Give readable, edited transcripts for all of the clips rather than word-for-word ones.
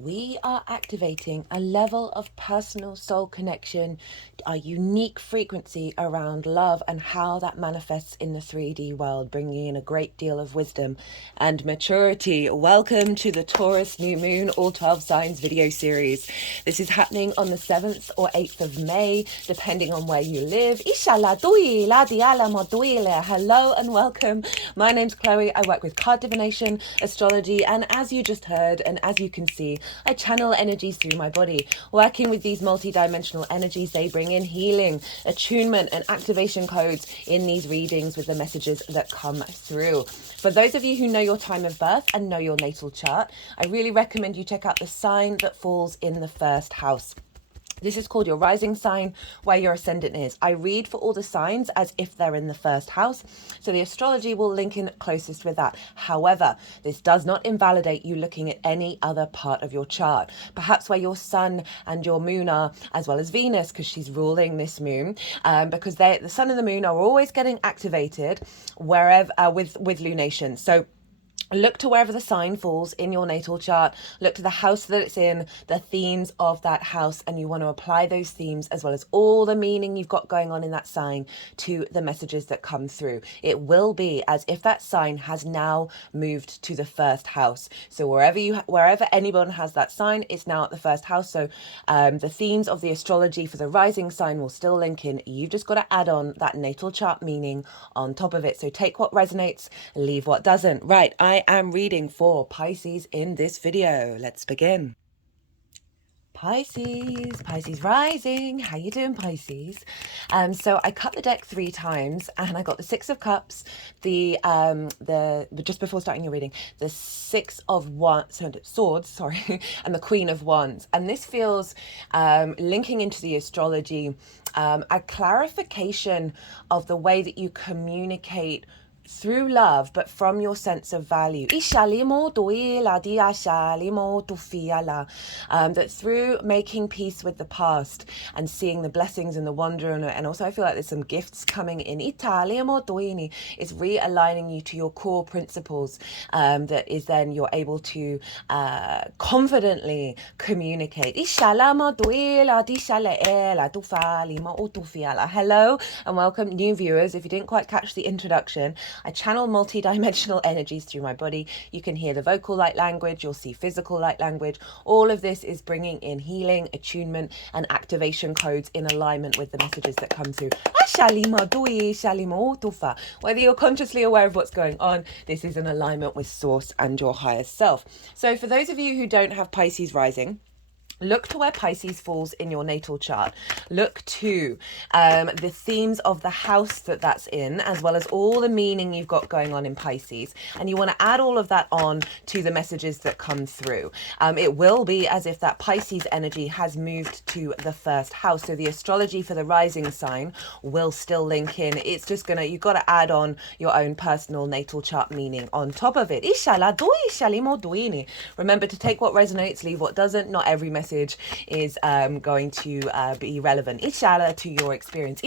we are activating a level of personal soul connection, a unique frequency around love and how that manifests in the 3D world, bringing in a great deal of wisdom and maturity. Welcome to the Taurus New Moon All 12 Signs video series. This is happening on the 7th or 8th of May, depending on where you live. Hello and welcome. My name's Chloe. I work with card divination, astrology, and as you just heard, and as you can see, I channel energies through my body. Working with these multi-dimensional energies, they bring in healing, attunement, and activation codes in these readings with the messages that come through. For those of you who know your time of birth and know your natal chart, I really recommend you check out the sign that falls in the first house. This is called your rising sign, where your ascendant is. I read for all the signs as if they're in the first house, so the astrology will link in closest with that. However, this does not invalidate you looking at any other part of your chart, perhaps where your sun and your moon are, as well as Venus, because she's ruling this moon, because the sun and the moon are always getting activated wherever with lunation. So look to wherever the sign falls in your natal chart, look to the house that it's in, the themes of that house, and you want to apply those themes as well as all the meaning you've got going on in that sign to the messages that come through. It will be as if that sign has now moved to the first house. So wherever anyone has that sign, it's now at the first house. So the themes of the astrology for the rising sign will still link in. You've just got to add on that natal chart meaning on top of it. So take what resonates, leave what doesn't. Right, I am reading for Pisces in this video. Let's begin. Pisces rising. How you doing, Pisces? So I cut the deck 3 times and I got the 6 of Cups, the just before starting your reading, the 6 of Swords, sorry, and the Queen of Wands. And this feels linking into the astrology, a clarification of the way that you communicate through love, but from your sense of value. That through making peace with the past and seeing the blessings and the wonder, and also I feel like there's some gifts coming in. It's realigning you to your core principles, that is then you're able to confidently communicate. Hello and welcome new viewers. If you didn't quite catch the introduction, I channel multi-dimensional energies through my body. You can hear the vocal light language, you'll see physical light language. All of this is bringing in healing, attunement, and activation codes in alignment with the messages that come through. Whether you're consciously aware of what's going on, this is in alignment with source and your higher self. So for those of you who don't have Pisces rising, look to where Pisces falls in your natal chart. Look to the themes of the house that's in, as well as all the meaning you've got going on in Pisces. And you want to add all of that on to the messages that come through. It will be as if that Pisces energy has moved to the first house. So the astrology for the rising sign will still link in. It's just you've got to add on your own personal natal chart meaning on top of it. Remember to take what resonates, leave what doesn't. Not every message is going to be relevant to your experience.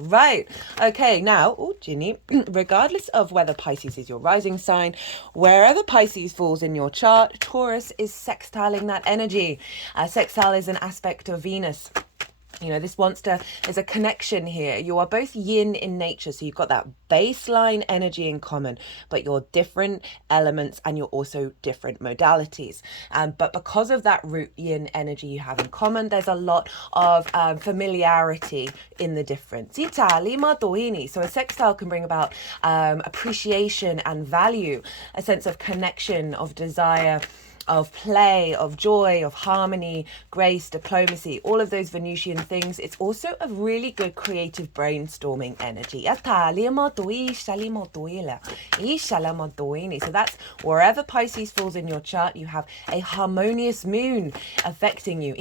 Right. Okay, now, Ginny, regardless of whether Pisces is your rising sign, wherever Pisces falls in your chart, Taurus is sextiling that energy. Sextile is an aspect of Venus. You know, there's a connection here. You are both yin in nature, so you've got that baseline energy in common, but you're different elements and you're also different modalities. But because of that root yin energy you have in common, there's a lot of familiarity in the difference. So a sextile can bring about appreciation and value, a sense of connection, of desire, of play, of joy, of harmony, grace, diplomacy, all of those Venusian things. It's also a really good creative brainstorming energy. So that's wherever Pisces falls in your chart, you have a harmonious moon affecting you.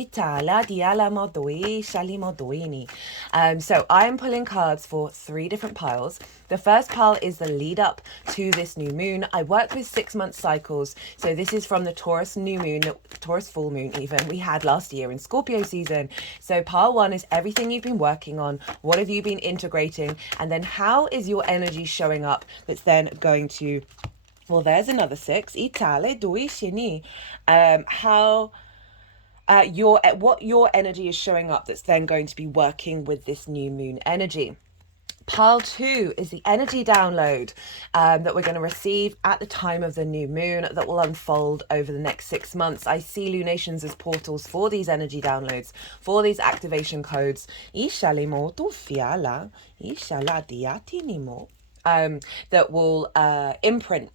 So I'm pulling cards for 3 different piles. The first pile is the lead up to this new moon. I work with 6-month cycles. So this is from the Taurus new moon, Taurus full moon even, we had last year in Scorpio season. So pile 1 is everything you've been working on. What have you been integrating? And then how is your energy showing up that's then going to Well, there's another six. Itale due shini. How what your energy is showing up that's then going to be working with this new moon energy. Pile 2 is the energy download that we're going to receive at the time of the new moon that will unfold over the next 6 months. I see lunations as portals for these energy downloads, for these activation codes. That will imprint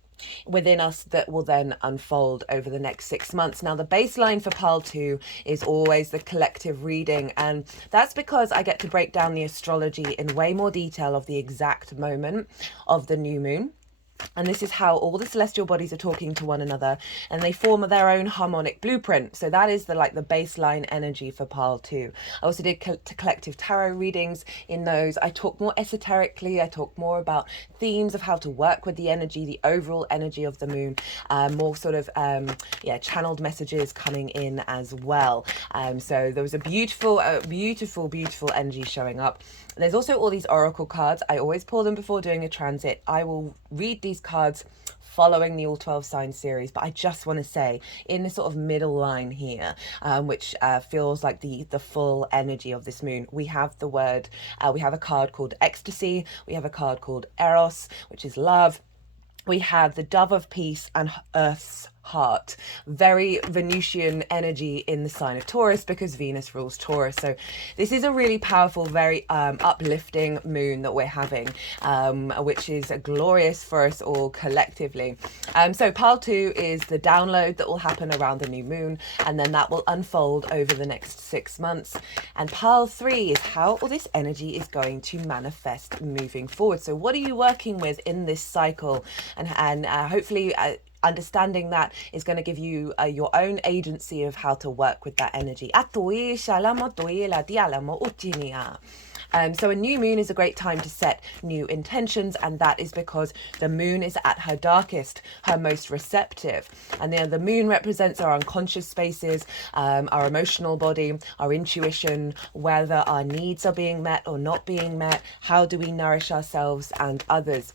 within us that will then unfold over the next 6 months. Now, the baseline for Pile 2 is always the collective reading, and that's because I get to break down the astrology in way more detail of the exact moment of the new moon. And this is how all the celestial bodies are talking to one another, and they form their own harmonic blueprint. So that is the baseline energy for Pile 2. I also did collective tarot readings in those. I talk more esoterically. I talk more about themes of how to work with the energy, the overall energy of the moon, more sort of channeled messages coming in as well. So there was a beautiful energy showing up. There's also all these oracle cards. I always pull them before doing a transit. I will read these cards following the all 12 signs series, but I just want to say in the sort of middle line here, which feels like the full energy of this moon, we have the word, we have a card called ecstasy, we have a card called eros, which is love, we have the dove of peace and Earth's heart. Very Venusian energy in the sign of Taurus because Venus rules Taurus. So this is a really powerful, very uplifting moon that we're having, which is glorious for us all collectively. So Pile 2 is the download that will happen around the new moon, and then that will unfold over the next 6 months. And Pile 3 is how all this energy is going to manifest moving forward. So what are you working with in this cycle? And hopefully understanding that is going to give you your own agency of how to work with that energy. So a new moon is a great time to set new intentions, and that is because the moon is at her darkest, her most receptive. And the moon represents our unconscious spaces, our emotional body, our intuition, whether our needs are being met or not being met, how do we nourish ourselves and others.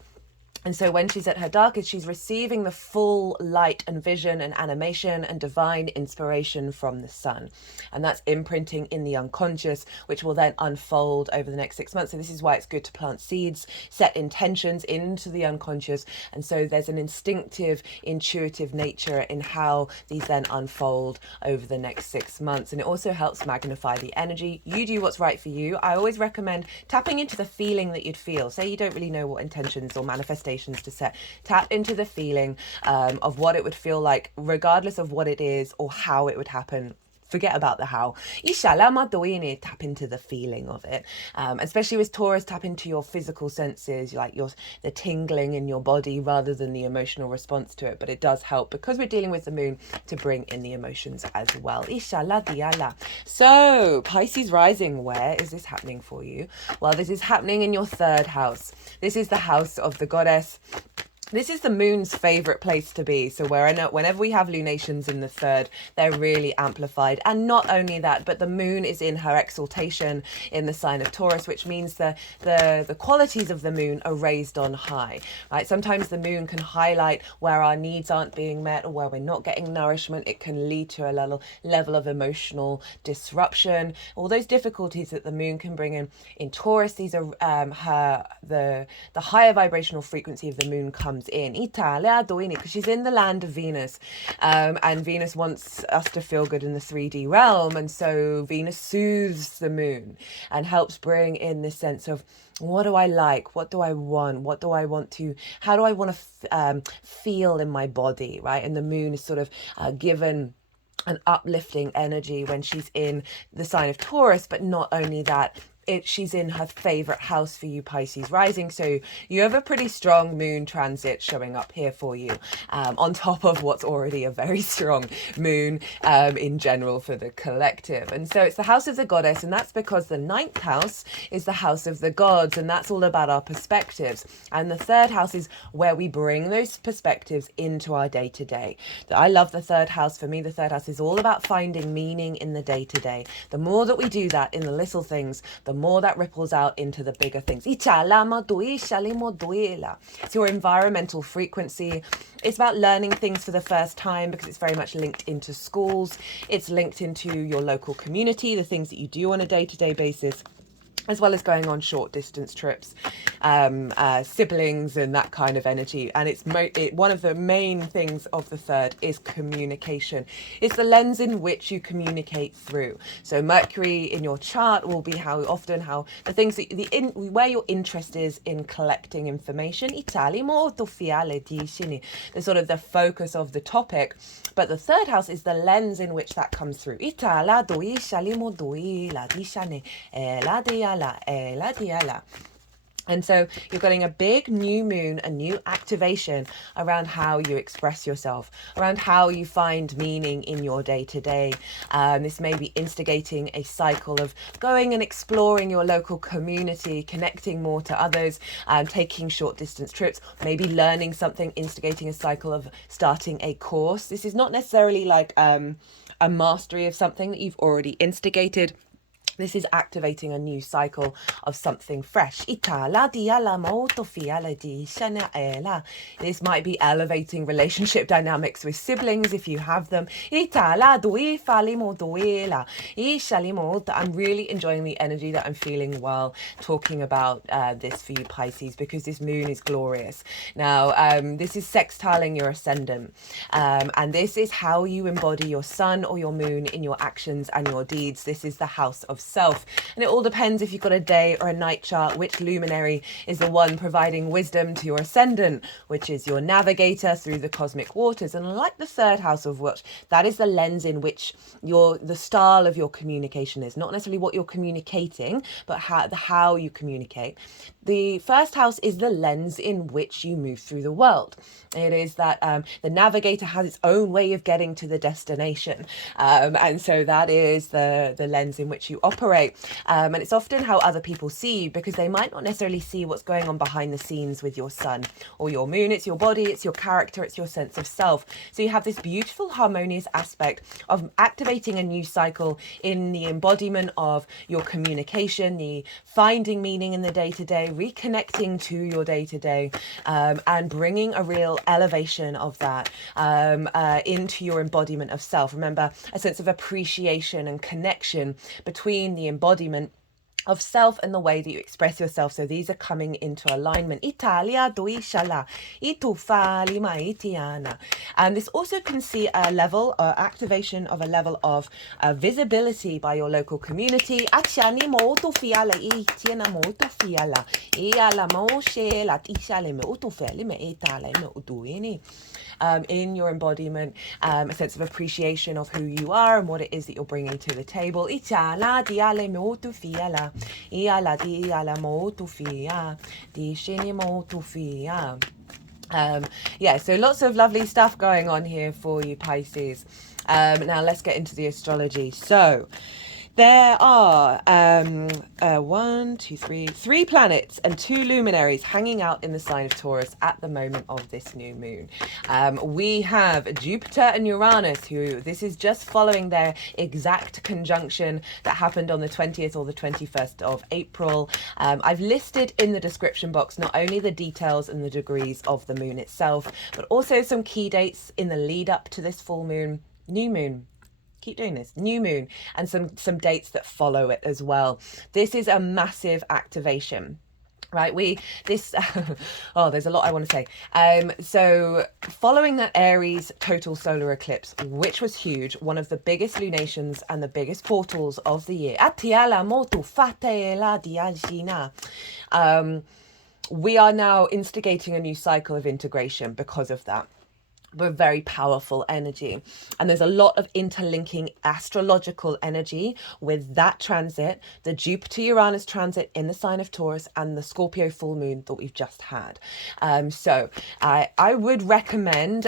And so when she's at her darkest, she's receiving the full light and vision and animation and divine inspiration from the sun. And that's imprinting in the unconscious, which will then unfold over the next 6 months. So this is why it's good to plant seeds, set intentions into the unconscious. And so there's an instinctive, intuitive nature in how these then unfold over the next 6 months. And it also helps magnify the energy. You do what's right for you. I always recommend tapping into the feeling that you'd feel. Say you don't really know what intentions or manifestations to set. Tap into the feeling of what it would feel like, regardless of what it is or how it would happen. Forget about the how. Tap into the feeling of it. Especially with Taurus, tap into your physical senses, like the tingling in your body rather than the emotional response to it. But it does help because we're dealing with the moon to bring in the emotions as well. So Pisces rising, where is this happening for you? Well, this is happening in your 3rd house. This is the house of the goddess. This is the moon's favorite place to be. So whenever we have lunations in the 3rd, they're really amplified. And not only that, but the moon is in her exaltation in the sign of Taurus, which means the qualities of the moon are raised on high, right? Sometimes the moon can highlight where our needs aren't being met or where we're not getting nourishment. It can lead to a level of emotional disruption. All those difficulties that the moon can bring in Taurus, these are the higher vibrational frequency of the moon comes in because she's in the land of Venus, and Venus wants us to feel good in the 3D realm, and so Venus soothes the moon and helps bring in this sense of what do I like, what do I want, how do I want to feel in my body, right? And the moon is sort of given an uplifting energy when she's in the sign of Taurus, but not only that, she's in her favorite house for you Pisces rising. So you have a pretty strong moon transit showing up here for you, on top of what's already a very strong moon in general for the collective. And so it's the house of the goddess, and that's because the 9th house is the house of the gods, and that's all about our perspectives. And the 3rd house is where we bring those perspectives into our day-to-day. I love the 3rd house. For me, the 3rd house is all about finding meaning in the day-to-day. The more that we do that in the little things, the more that ripples out into the bigger things. It's your environmental frequency. It's about learning things for the first time because it's very much linked into schools. It's linked into your local community, the things that you do on a day-to-day basis, as well as going on short distance trips, siblings and that kind of energy. And it's one of the main things of the third is communication. It's the lens in which you communicate through. So Mercury in your chart will be how the things that where your interest is in collecting information. The sort of the focus of the topic. But the third house is the lens in which that comes through. And so you're getting a big new moon, a new activation around how you express yourself, around how you find meaning in your day-to-day. This may be instigating a cycle of going and exploring your local community, connecting more to others, taking short distance trips, maybe learning something, instigating a cycle of starting a course. This is not necessarily like a mastery of something that you've already instigated. This is activating a new cycle of something fresh. This might be elevating relationship dynamics with siblings if you have them. I'm really enjoying the energy that I'm feeling while talking about this for you Pisces, because this moon is glorious. Now, this is sextiling your ascendant. And this is how you embody your sun or your moon in your actions and your deeds. This is the house of self, and it all depends if you've got a day or a night chart, which luminary is the one providing wisdom to your ascendant, which is your navigator through the cosmic waters. And like the third house of watch, that is the lens in which the style of your communication is, not necessarily what you're communicating, but how you communicate. The first house is the lens in which you move through the world. It is that the navigator has its own way of getting to the destination. And so that is the lens in which you operate. And it's often how other people see you, because they might not necessarily see what's going on behind the scenes with your sun or your moon. It's your body, it's your character, it's your sense of self. So you have this beautiful harmonious aspect of activating a new cycle in the embodiment of your communication, the finding meaning in the day-to-day, reconnecting to your day-to-day, and bringing a real elevation of that into your embodiment of self. Remember, a sense of appreciation and connection between the embodiment of self and the way that you express yourself. So these are coming into alignment. And this also can see a level or activation of a level of visibility by your local community. In your embodiment, a sense of appreciation of who you are and what it is that you're bringing to the table. So lots of lovely stuff going on here for you Pisces. Now let's get into the astrology. So there are three planets and 2 luminaries hanging out in the sign of Taurus at the moment of this new moon. We have Jupiter and Uranus, who this is just following their exact conjunction that happened on the 20th or the 21st of April. I've listed in the description box not only the details and the degrees of the moon itself, but also some key dates in the lead up to this full moon, new moon. Keep doing this, new moon, and some dates that follow it as well. This is a massive activation, right? There's a lot I want to say. So following that Aries total solar eclipse, which was huge, one of the biggest lunations and the biggest portals of the year, we are now instigating a new cycle of integration because of that. We're very powerful energy, and there's a lot of interlinking astrological energy with that transit, the Jupiter-Uranus transit in the sign of Taurus, and the Scorpio full moon that we've just had. So I would recommend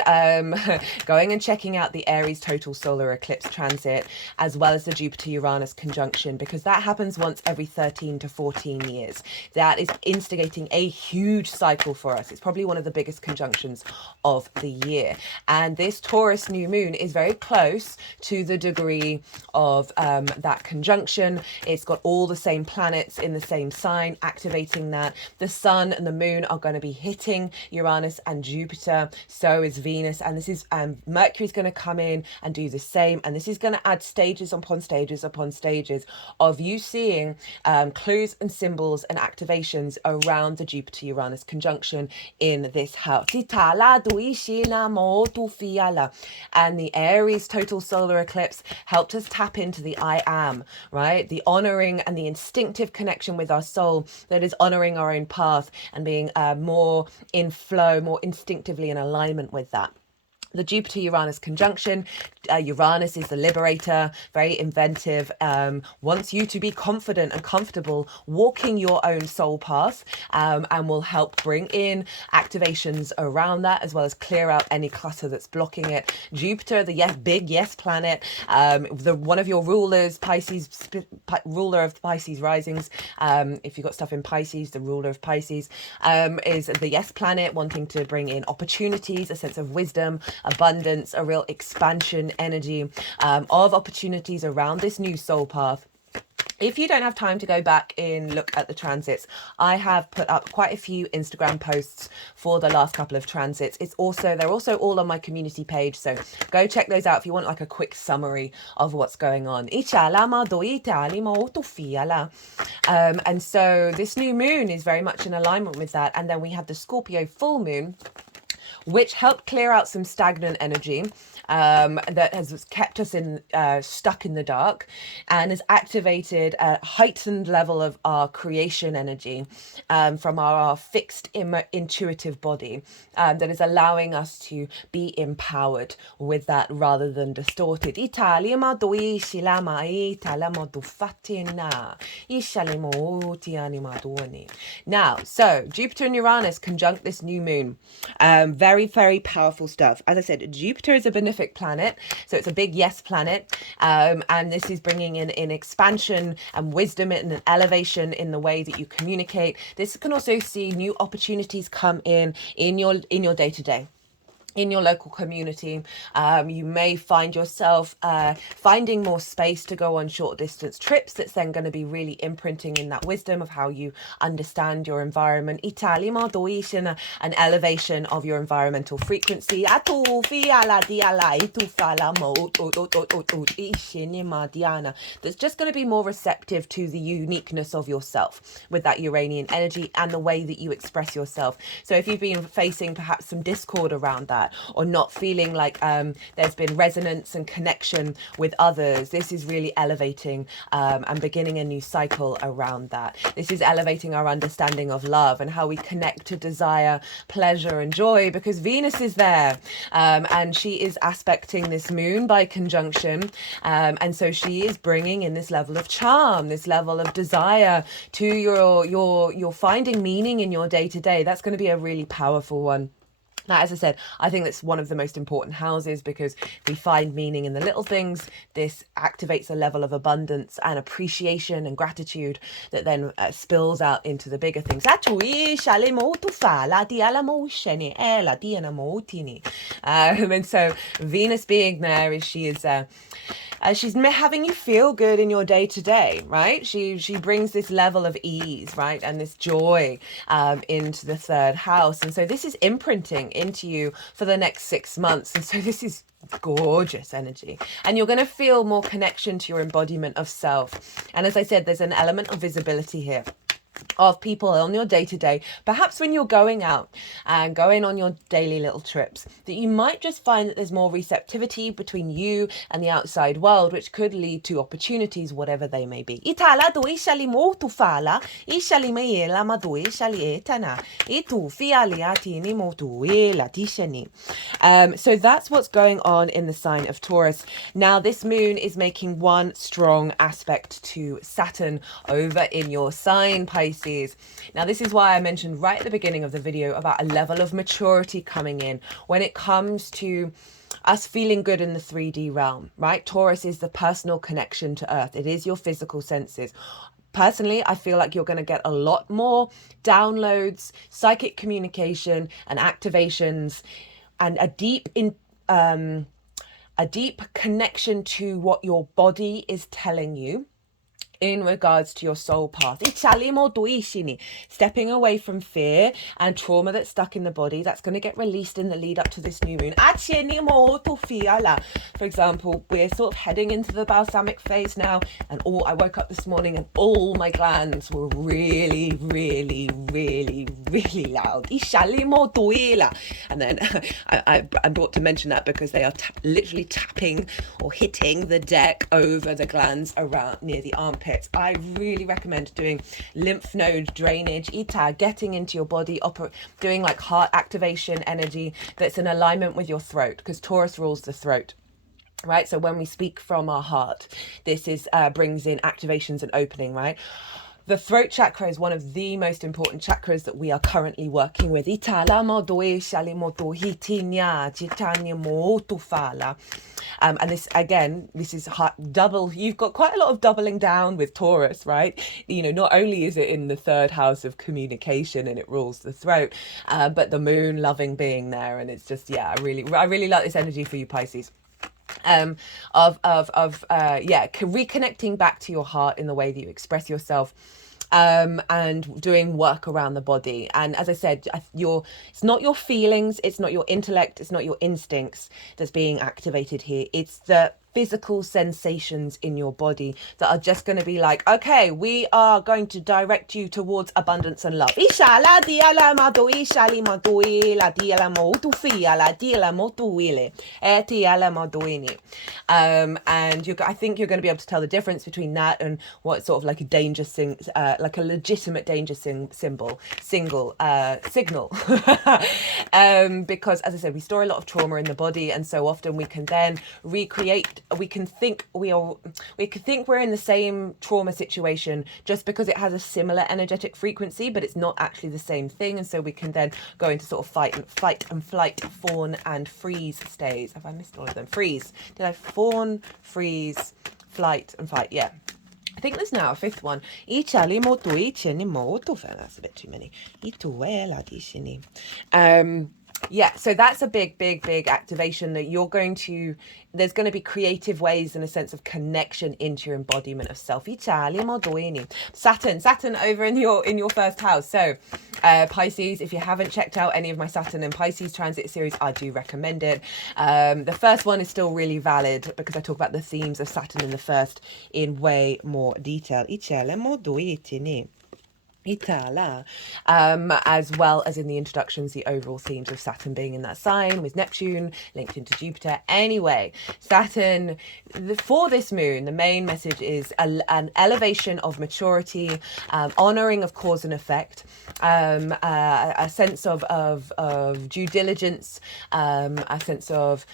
going and checking out the Aries total solar eclipse transit, as well as the Jupiter-Uranus conjunction, because that happens once every 13 to 14 years. That is instigating a huge cycle for us. It's probably one of the biggest conjunctions of the year. here. And this Taurus new moon is very close to the degree of that conjunction. It's got all the same planets in the same sign activating that. The sun and the moon are going to be hitting Uranus and Jupiter. So is Venus. And this is Mercury's going to come in and do the same. And this is going to add stages upon stages upon stages of you seeing clues and symbols and activations around the Jupiter-Uranus conjunction in this house. And the Aries total solar eclipse helped us tap into the I am, right? The honoring and the instinctive connection with our soul that is honoring our own path and being more in flow, more instinctively in alignment with that. The Jupiter-Uranus conjunction, Uranus is the liberator, very inventive, wants you to be confident and comfortable walking your own soul path, and will help bring in activations around that, as well as clear out any clutter that's blocking it. Jupiter, the big yes planet, one of your rulers, Pisces, ruler of Pisces risings, if you've got stuff in Pisces, the ruler of Pisces, is the yes planet, wanting to bring in opportunities, a sense of wisdom, abundance, a real expansion energy of opportunities around this new soul path. If you don't have time to go back and look at the transits, I have put up quite a few Instagram posts for the last couple of transits. They're also all on my community page, so go check those out if you want like a quick summary of what's going on. And so this new moon is very much in alignment with that. And then we have the Scorpio full moon, which helped clear out some stagnant energy that has kept us stuck in the dark, and has activated a heightened level of our creation energy from our fixed intuitive body that is allowing us to be empowered with that rather than distorted. Now, so Jupiter and Uranus conjunct this new moon. Very, very powerful stuff. As I said, Jupiter is a benefic planet, so it's a big yes planet, and this is bringing in expansion and wisdom and an elevation in the way that you communicate. This can also see new opportunities come in your day-to-day. In your local community, you may find yourself finding more space to go on short distance trips. That's then going to be really imprinting in that wisdom of how you understand your environment. An elevation of your environmental frequency. That's just going to be more receptive to the uniqueness of yourself with that Uranian energy and the way that you express yourself. So if you've been facing perhaps some discord around that, or not feeling like there's been resonance and connection with others, this is really elevating and beginning a new cycle around that. This is elevating our understanding of love and how we connect to desire, pleasure and joy, because Venus is there, and she is aspecting this moon by conjunction, and so she is bringing in this level of charm, this level of desire to your finding meaning in your day-to-day. That's going to be a really powerful one. Now, as I said, I think that's one of the most important houses, because we find meaning in the little things. This activates a level of abundance and appreciation and gratitude that then spills out into the bigger things. And so Venus being there, she's having you feel good in your day-to-day, right? She brings this level of ease, right, and this joy into the third house. And so this is imprinting into you for the next 6 months. And so this is gorgeous energy, and you're going to feel more connection to your embodiment of self. And as I said, there's an element of visibility here of people on your day-to-day, perhaps when you're going out and going on your daily little trips, that you might just find that there's more receptivity between you and the outside world, which could lead to opportunities, whatever they may be. So that's what's going on in the sign of Taurus. Now, this moon is making one strong aspect to Saturn over in your sign, Pisces. Now, this is why I mentioned right at the beginning of the video about a level of maturity coming in when it comes to us feeling good in the 3D realm, right? Taurus is the personal connection to Earth. It is your physical senses. Personally, I feel like you're going to get a lot more downloads, psychic communication and activations and a deep connection to what your body is telling you in regards to your soul path. Stepping away from fear and trauma that's stuck in the body, that's going to get released in the lead up to this new moon. For example, we're sort of heading into the balsamic phase now, and I woke up this morning and all my glands were really, really, really, really loud. And then I brought to mention that because they are literally tapping or hitting the deck over the glands around near the armpit. I really recommend doing lymph node drainage, getting into your body, doing like heart activation energy that's in alignment with your throat, because Taurus rules the throat. Right, so when we speak from our heart, this is brings in activations and opening, right? The throat chakra is one of the most important chakras that we are currently working with. And this, again, this is double. You've got quite a lot of doubling down with Taurus, right? You know, not only is it in the third house of communication and it rules the throat, but the moon loving being there. And it's just, yeah, I really like this energy for you, Pisces. Reconnecting back to your heart in the way that you express yourself, and doing work around the body. And as I said, it's not your feelings, it's not your intellect, it's not your instincts that's being activated here. It's the physical sensations in your body that are just going to be like, okay, we are going to direct you towards abundance and love. And I think you're going to be able to tell the difference between that and what's sort of like a danger like a legitimate danger signal. Because as I said, we store a lot of trauma in the body, and so often we can then we can think we're in the same trauma situation just because it has a similar energetic frequency, but it's not actually the same thing. And so we can then go into sort of fight and flight, fawn and freeze stays. Have I missed all of them? Freeze. Did I fawn, freeze, flight and fight? Yeah. I think there's now a fifth one. That's a bit too many. Yeah, so that's a big activation that there's going to be creative ways and a sense of connection into your embodiment of self. Saturn over in your first house. So Pisces, if you haven't checked out any of my Saturn and Pisces transit series, I do recommend it. The first one is still really valid because I talk about the themes of Saturn in the first in way more detail. As well as in the introductions, the overall themes of Saturn being in that sign with Neptune linked into Jupiter. Anyway, Saturn, for this moon, the main message is an elevation of maturity, honoring of cause and effect, a sense of due diligence, a sense of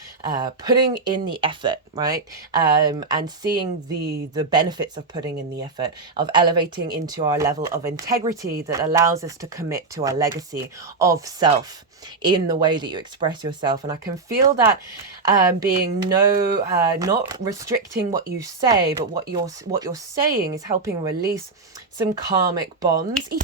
putting in the effort, right? And seeing the benefits of putting in the effort, of elevating into our level of integrity that allows us to commit to our legacy of self in the way that you express yourself. And I can feel that being not restricting what you say, but what you're saying is helping release some karmic bonds. And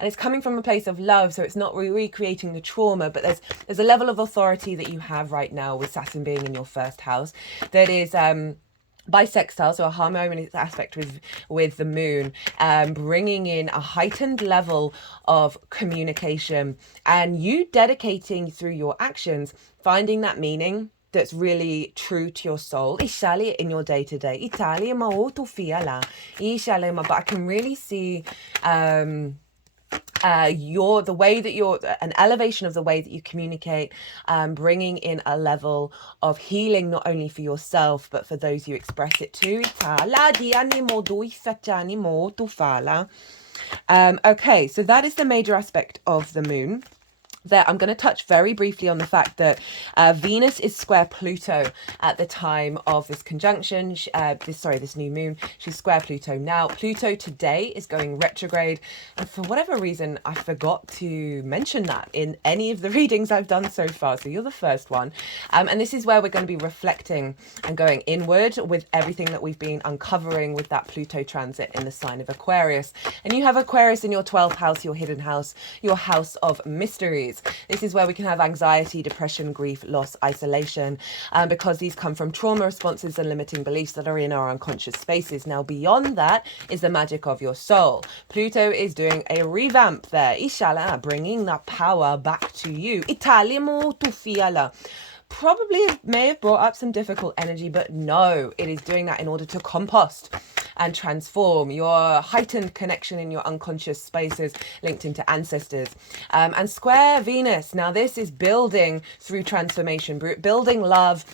it's coming from a place of love, so it's not recreating the trauma, but there's a level of authority that you have right now with Saturn being in your first house that is by sextile, so a harmonious aspect with the moon, bringing in a heightened level of communication, and you dedicating through your actions, finding that meaning that's really true to your soul in your day-to-day. But I can really see an elevation of the way that you communicate, bringing in a level of healing not only for yourself but for those you express it to. Okay, so that is the major aspect of the moon. There, I'm going to touch very briefly on the fact that Venus is square Pluto at the time of this conjunction. This new moon. She's square Pluto now. Pluto today is going retrograde, and for whatever reason, I forgot to mention that in any of the readings I've done so far. So you're the first one, and this is where we're going to be reflecting and going inward with everything that we've been uncovering with that Pluto transit in the sign of Aquarius. And you have Aquarius in your 12th house, your hidden house, your house of mysteries. spaces. This is where we can have anxiety, depression, grief, loss, isolation, because these come from trauma responses and limiting beliefs that are in our unconscious spaces. Now, beyond that is the magic of your soul. Pluto is doing a revamp there. Inshallah, bringing that power back to you. Italiamo tu fiala. Probably may have brought up some difficult energy, but no, it is doing that in order to compost and transform your heightened connection in your unconscious spaces linked into ancestors. And square Venus. Now, this is building through transformation, building love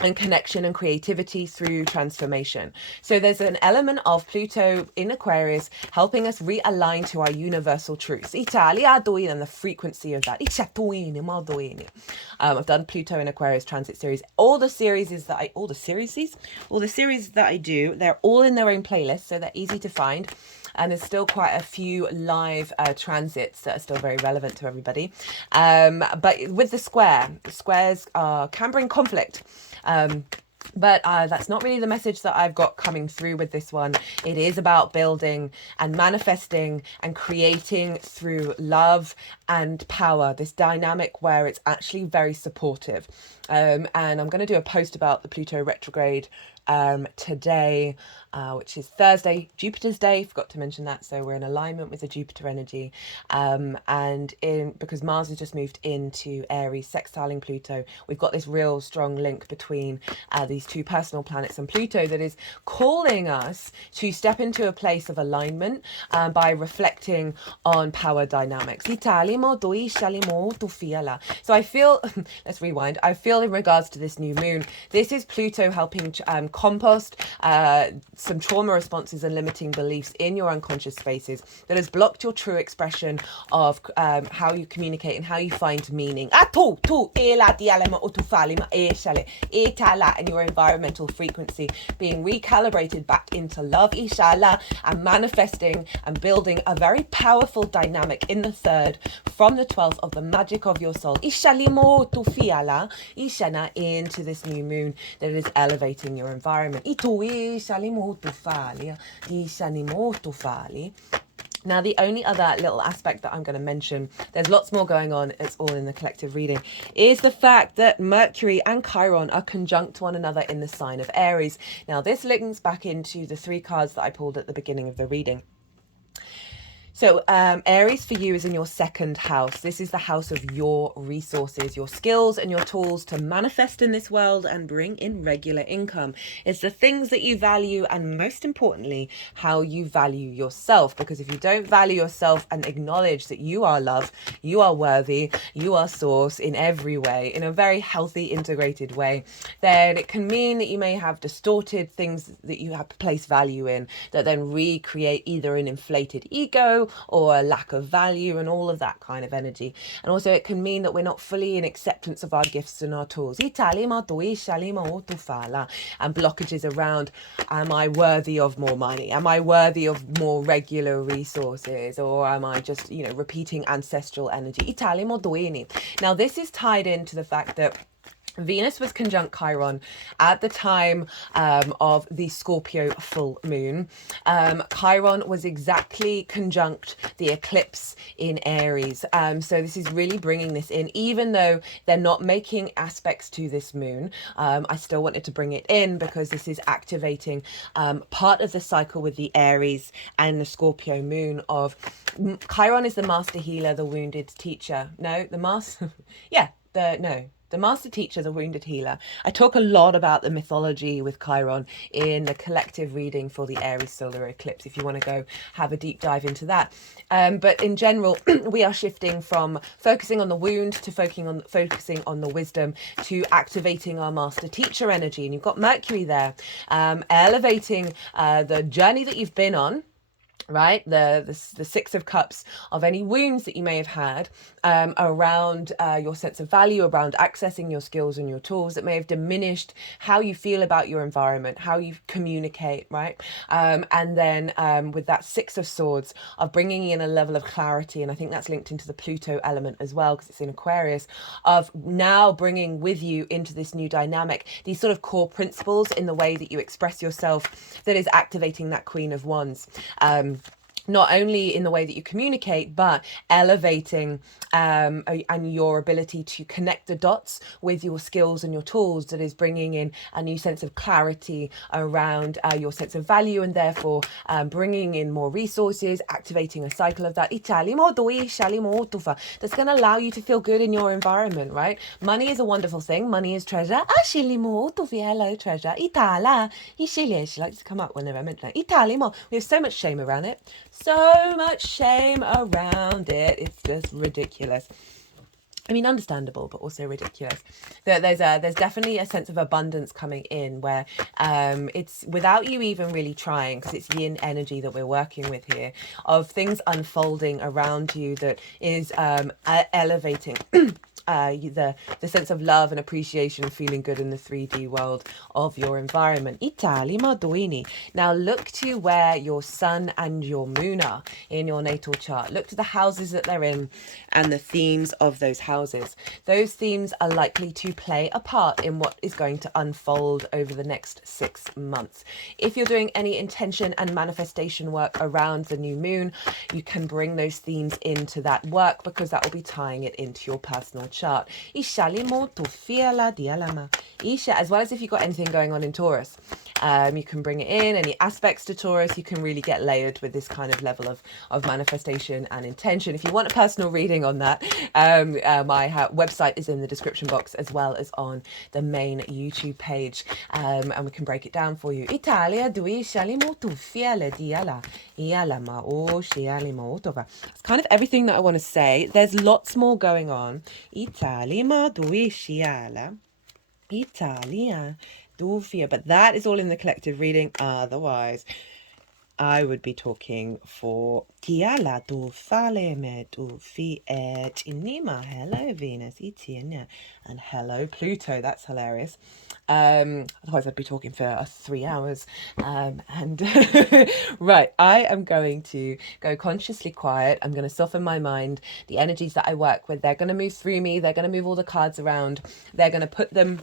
and connection and creativity through transformation. So there's an element of Pluto in Aquarius helping us realign to our universal truths. Italia doing and the frequency of that. I've done Pluto in Aquarius transit series. All the series that I do, they're all in their own playlist, so they're easy to find. And there's still quite a few live transits that are still very relevant to everybody. But with the squares can bring conflict. But that's not really the message that I've got coming through with this one. It is about building and manifesting and creating through love and power, this dynamic where it's actually very supportive. And I'm going to do a post about the Pluto retrograde today, which is Thursday, Jupiter's day. Forgot to mention that. So we're in alignment with the Jupiter energy, and because Mars has just moved into Aries, sextiling Pluto, we've got this real strong link between these two personal planets and Pluto that is calling us to step into a place of alignment by reflecting on power dynamics. So I feel, let's rewind. I feel in regards to this new moon, this is Pluto helping compost some trauma responses and limiting beliefs in your unconscious spaces that has blocked your true expression of how you communicate and how you find meaning. And your environmental frequency being recalibrated back into love, inshallah, and manifesting and building a very powerful dynamic in the 3rd from the 12th of the magic of your soul. Into this new moon that is elevating your environment. Now, the only other little aspect that I'm going to mention, there's lots more going on, it's all in the collective reading, is the fact that Mercury and Chiron are conjunct one another in the sign of Aries. Now, this links back into the 3 cards that I pulled at the beginning of the reading. So Aries for you is in your 2nd house. This is the house of your resources, your skills and your tools to manifest in this world and bring in regular income. It's the things that you value, and most importantly, how you value yourself. Because if you don't value yourself and acknowledge that you are love, you are worthy, you are source in every way, in a very healthy, integrated way, then it can mean that you may have distorted things that you have placed value in that then recreate either an inflated ego or a lack of value and all of that kind of energy. And also it can mean that we're not fully in acceptance of our gifts and our tools. And blockages around, am I worthy of more money? Am I worthy of more regular resources? Or am I just, repeating ancestral energy? Now, this is tied into the fact that Venus was conjunct Chiron at the time of the Scorpio full moon. Chiron was exactly conjunct the eclipse in Aries. So this is really bringing this in, even though they're not making aspects to this moon. I still wanted to bring it in because this is activating part of the cycle with the Aries and the Scorpio moon of Chiron is the master healer, the wounded teacher. No, the master, the master teacher, the wounded healer. I talk a lot about the mythology with Chiron in the collective reading for the Aries solar eclipse, if you want to go have a deep dive into that. But in general, we are shifting from focusing on the wound to focusing on the wisdom to activating our master teacher energy. And you've got Mercury there, elevating the journey that you've been on, right? The 6 of Cups of any wounds that you may have had around your sense of value, around accessing your skills and your tools that may have diminished how you feel about your environment, how you communicate, right? And then with that 6 of Swords of bringing in a level of clarity, and I think that's linked into the Pluto element as well because it's in Aquarius, of now bringing with you into this new dynamic these sort of core principles in the way that you express yourself that is activating that Queen of Wands. not only in the way that you communicate, but elevating and your ability to connect the dots with your skills and your tools, that is bringing in a new sense of clarity around your sense of value, and therefore bringing in more resources, activating a cycle of that that's going to allow you to feel good in your environment, right? Money is a wonderful thing. Money is treasure. Hello, treasure. Itala. She likes to come up whenever I mention it. Italimo. We have so much shame around it. So much shame around it. It's just ridiculous. I mean, understandable, but also ridiculous. There's definitely a sense of abundance coming in where it's without you even really trying, because it's yin energy that we're working with here, of things unfolding around you that is elevating the sense of love and appreciation and feeling good in the 3D world of your environment. Itali Maduini. Now look to where your sun and your moon are in your natal chart. Look to the houses that they're in and the themes of those houses. Those themes are likely to play a part in what is going to unfold over the next 6 months. If you're doing any intention and manifestation work around the new moon, you can bring those themes into that work, because that will be tying it into your personal chart. As well as if you've got anything going on in Taurus, you can bring it in. Any aspects to Taurus, you can really get layered with this kind of level of manifestation and intention. If you want a personal reading on that, my website is in the description box, as well as on the main YouTube page, and we can break it down for you. Italia it's kind of everything that I want to say. There's lots more going on. Italia, but that is all in the collective reading. Otherwise, I would be talking for Tiala do fale me do fi et inima. Hello Venus, Itiana, and hello Pluto. That's hilarious. Otherwise I'd be talking for 3 hours. And right, I am going to go consciously quiet. I'm going to soften my mind. The energies that I work with, they're going to move through me. They're going to move all the cards around. They're going to put them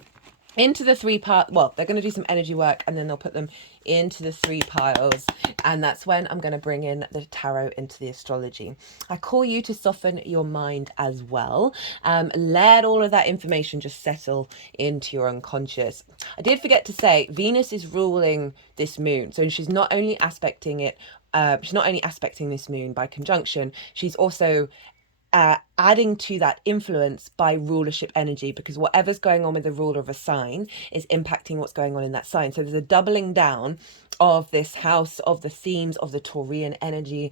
into the 3 part. Well, they're going to do some energy work, and then they'll put them into the 3 piles, and that's when I'm going to bring in the tarot into the astrology. I call you to soften your mind as well. Let all of that information just settle into your unconscious. I did forget to say, Venus is ruling this moon, so she's not only aspecting it, she's not only aspecting this moon by conjunction, she's also adding to that influence by rulership energy, because whatever's going on with the ruler of a sign is impacting what's going on in that sign. So there's a doubling down of this house, of the themes of the Taurian energy.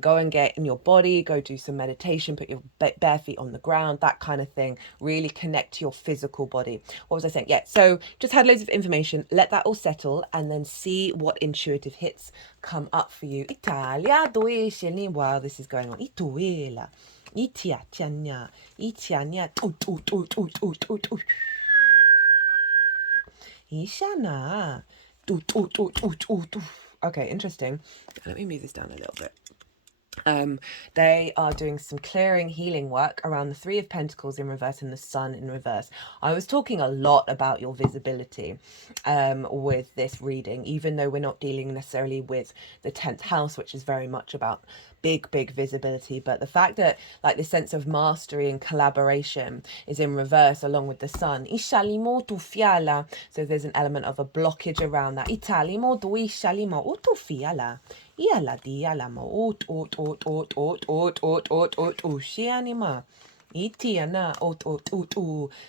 Go and get in your body, go do some meditation, put your bare feet on the ground, that kind of thing. Really connect to your physical body. What was I saying? Yeah, so just had loads of information. Let that all settle, and then see what intuitive hits come up for you. Italia, while this is going on. Ituela. Itiania, Itiania, Ishana. Okay, interesting. Let me move this down a little bit. They are doing some clearing, healing work around the 3 of Pentacles in reverse and the Sun in reverse. I was talking a lot about your visibility with this reading, even though we're not dealing necessarily with the 10th house, which is very much about big visibility. But the fact that like this sense of mastery and collaboration is in reverse along with the Sun. So there's an element of a blockage around that.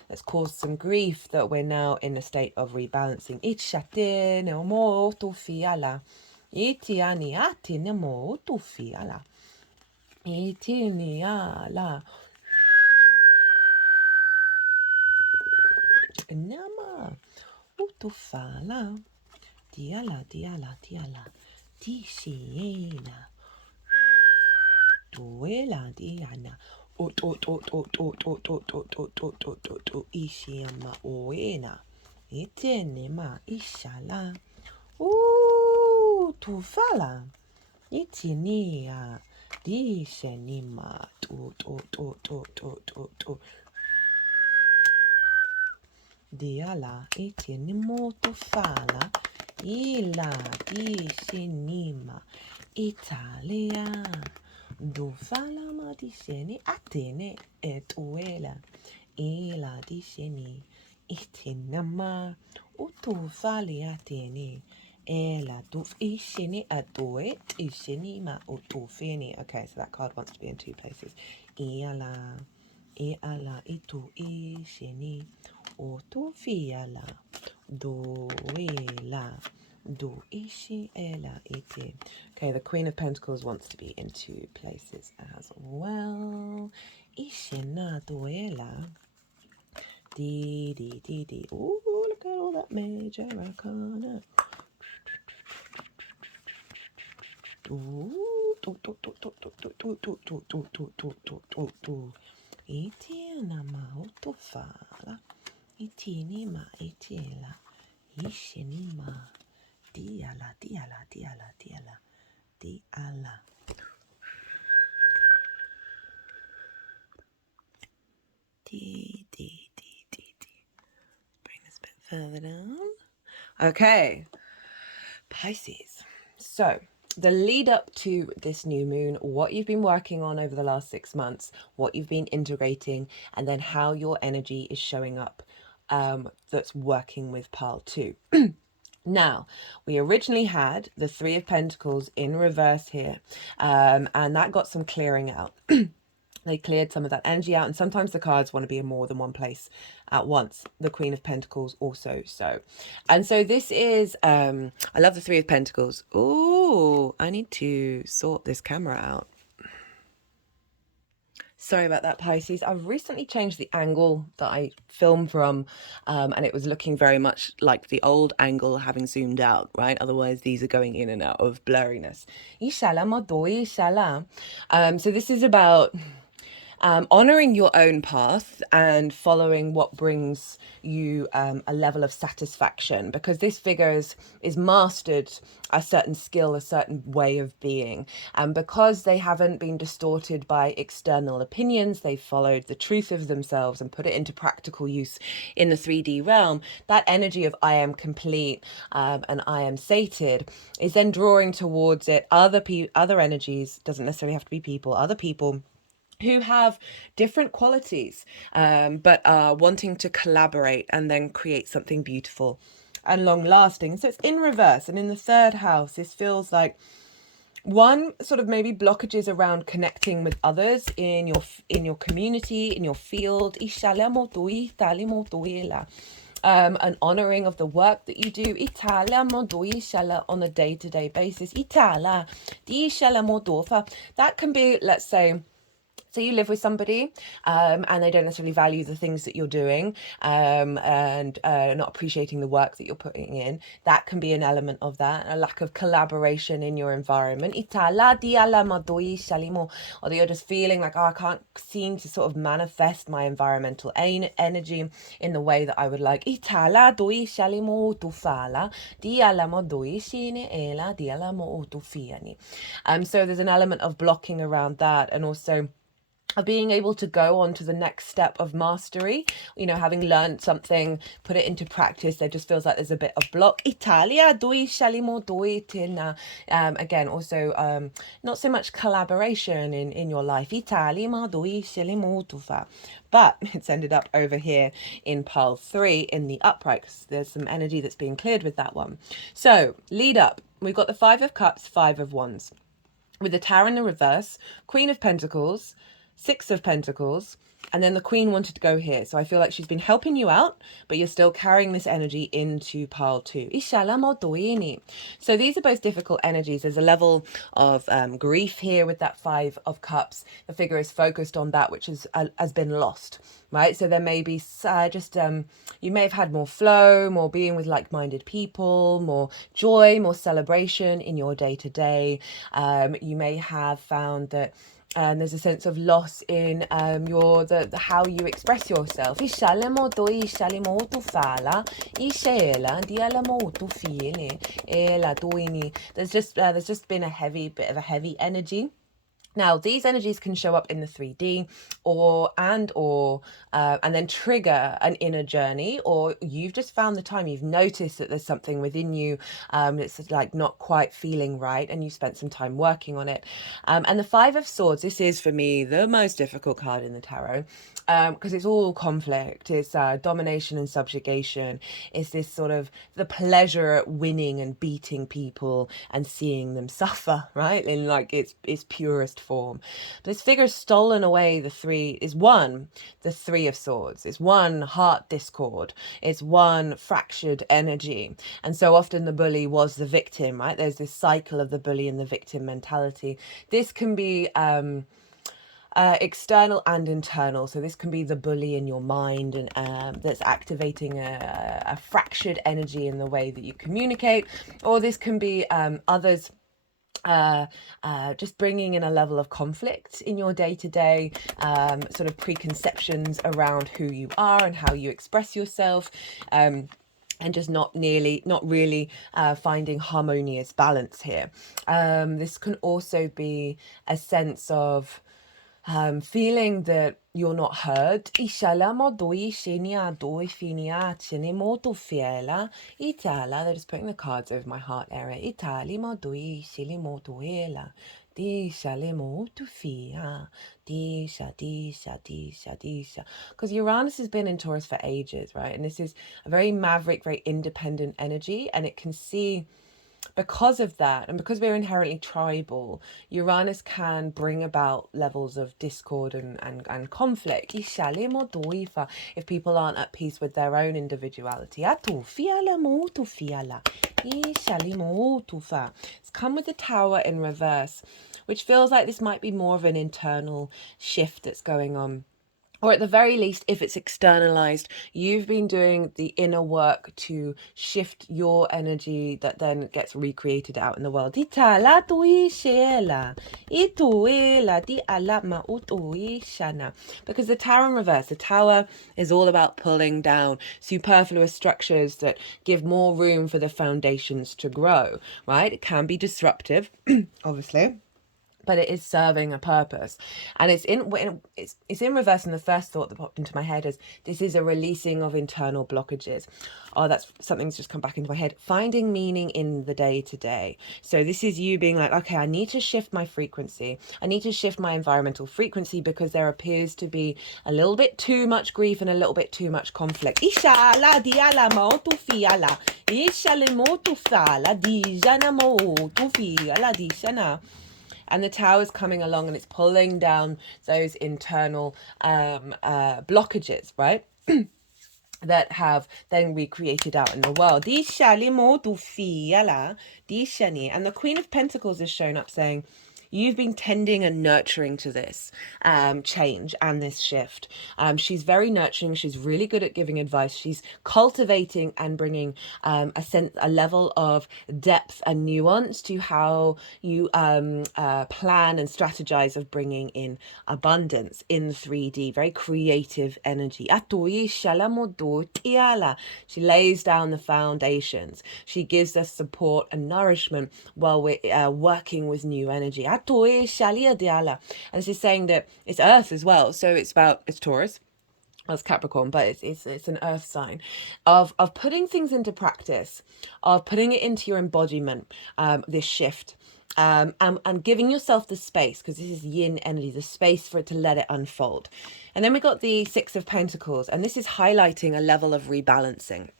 Let's cause some grief that we're now in a state of rebalancing. Nama utufala diala Tishina Duela Diana Ishima Oena Itenema Ishala Tufala Itinia Dishenima Diala Itinimo Tufala Ila Dishenima Italia. Dofala ma di sceni atene et uela. Ela di sceni itinama. Utofali atene. Ela dof ishini adoit ishini ma utofini. Okay, so that card wants to be in two places. Iala. Iala itu ishini. Otofiala. Doela. Do ishi ela iti. Okay, the Queen of Pentacles wants to be in two places as well. Ishina doela. Di di di di. Ooh, look at all that major arcana. Ooh, do do do do do do do do do do do do do do do. Itiana ma otofala. Itini ma itiela. Ishini ma. Diala, diala, diala, diala, diala. Di, di, di, di, di. Bring this a bit further down. Okay, Pisces. So, the lead up to this new moon, what you've been working on over the last 6 months, what you've been integrating, and then how your energy is showing up that's working with Pile 2. Now, we originally had the Three of Pentacles in reverse here, and that got some clearing out. They cleared some of that energy out, and sometimes the cards want to be in more than one place at once. The Queen of Pentacles also so. And so this is, I love the Three of Pentacles. Oh, I need to sort this camera out. Sorry about that, Pisces. I've recently changed the angle that I film from, and it was looking very much like the old angle having zoomed out, right? Otherwise, these are going in and out of blurriness. So this is about honoring your own path and following what brings you a level of satisfaction, because this figure is mastered a certain skill, a certain way of being, and because they haven't been distorted by external opinions, they've followed the truth of themselves and put it into practical use in the 3D realm. That energy of I am complete and I am sated is then drawing towards it other energies, doesn't necessarily have to be people, other people who have different qualities, but are wanting to collaborate and then create something beautiful and long lasting. So it's in reverse. And in the third house, this feels like one sort of maybe blockages around connecting with others in your community, in your field. An honoring of the work that you do on a day-to-day basis. That can be, let's say, so you live with somebody and they don't necessarily value the things that you're doing and not appreciating the work that you're putting in. That can be an element of that, a lack of collaboration in your environment. Or that you're just feeling like, oh, I can't seem to sort of manifest my environmental energy in the way that I would like. So there's an element of blocking around that, and also of being able to go on to the next step of mastery, having learned something, put it into practice. There just feels like there's a bit of block. Again, also not so much collaboration in your life. But it's ended up over here in Pile 3 in the upright, because there's some energy that's being cleared with that one. So lead up, we've got the Five of Cups, Five of Wands, with the Tower in the reverse, Queen of Pentacles, Six of Pentacles, and then the Queen wanted to go here. So I feel like she's been helping you out, but you're still carrying this energy into Pile 2. So these are both difficult energies. There's a level of grief here with that Five of Cups. The figure is focused on that which has been lost, right? So there may be you may have had more flow, more being with like-minded people, more joy, more celebration in your day-to-day. You may have found that there's a sense of loss in the how you express yourself. There's just been a bit of a heavy energy Now, these energies can show up in the 3D and then trigger an inner journey, or you've just found the time, you've noticed that there's something within you that's like not quite feeling right, and you spent some time working on it. And the Five of Swords, this is for me the most difficult card in the tarot, because it's all conflict, it's domination and subjugation, it's this sort of the pleasure at winning and beating people and seeing them suffer, right, in like its purest form. But this figure's stolen away the Three of Swords, it's one heart discord, it's one fractured energy. And so often the bully was the victim, right? There's this cycle of the bully and the victim mentality. This can be external and internal. So this can be the bully in your mind, and that's activating a fractured energy in the way that you communicate, or this can be others just bringing in a level of conflict in your day-to-day, sort of preconceptions around who you are and how you express yourself, and just not really finding harmonious balance here. This can also be a sense of feeling that you're not heard. They're just putting the cards over my heart area. Because Uranus has been in Taurus for ages, right? And this is a very maverick, very independent energy, and it can see, because of that, and because we're inherently tribal, Uranus can bring about levels of discord and conflict if people aren't at peace with their own individuality. It's come with the Tower in reverse, which feels like this might be more of an internal shift that's going on. Or at the very least, if it's externalized, you've been doing the inner work to shift your energy that then gets recreated out in the world. Because the Tower in reverse, the Tower is all about pulling down superfluous structures that give more room for the foundations to grow, right? It can be disruptive, obviously, but it is serving a purpose. And it's in reverse. And the first thought that popped into my head is, this is a releasing of internal blockages. Oh, that's something's just come back into my head. Finding meaning in the day to day. So this is you being like, okay, I need to shift my frequency. I need to shift my environmental frequency, because there appears to be a little bit too much grief and a little bit too much conflict. And the Tower's coming along and it's pulling down those internal blockages, right? that have then recreated out in the world. And the Queen of Pentacles is shown up saying, you've been tending and nurturing to this change and this shift. She's very nurturing. She's really good at giving advice. She's cultivating and bringing a level of depth and nuance to how you plan and strategize of bringing in abundance in 3D. Very creative energy. She lays down the foundations. She gives us support and nourishment while we're working with new energy. And this is saying that it's Earth as well. So it's Taurus. That's Capricorn, but it's an earth sign of putting things into practice, of putting it into your embodiment, this shift. And giving yourself the space, because this is yin energy, the space for it to let it unfold. And then we got the Six of Pentacles, and this is highlighting a level of rebalancing.